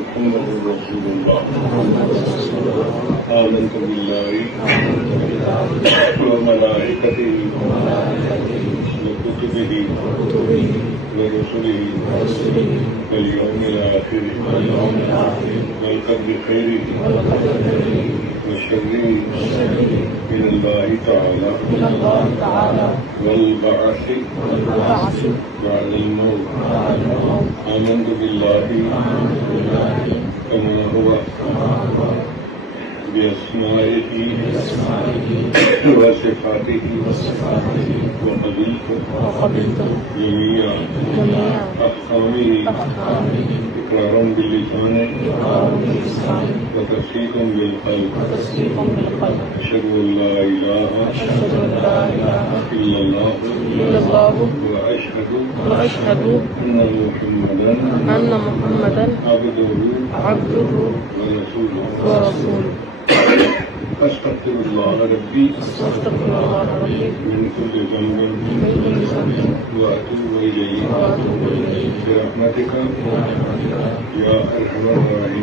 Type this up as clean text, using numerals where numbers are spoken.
محمد رسول الله آمنت بالله وملائكته وكتبه ورسله واليوم الآخر والقدر خيره وشره من الله تعالى والبعث بعد الموت آمنت بالله كما هو بأسمائه وصفاته وقبلت جميع أحكامه إقرارا باللسان وتصديقا بالقلب أشهد أن لا إله إلا الله وأشهد أن محمدا عبده ورسوله أستغفر الله ربي من كل ذنب وأتوب إليه برحمتك يا أرحم الراحمين.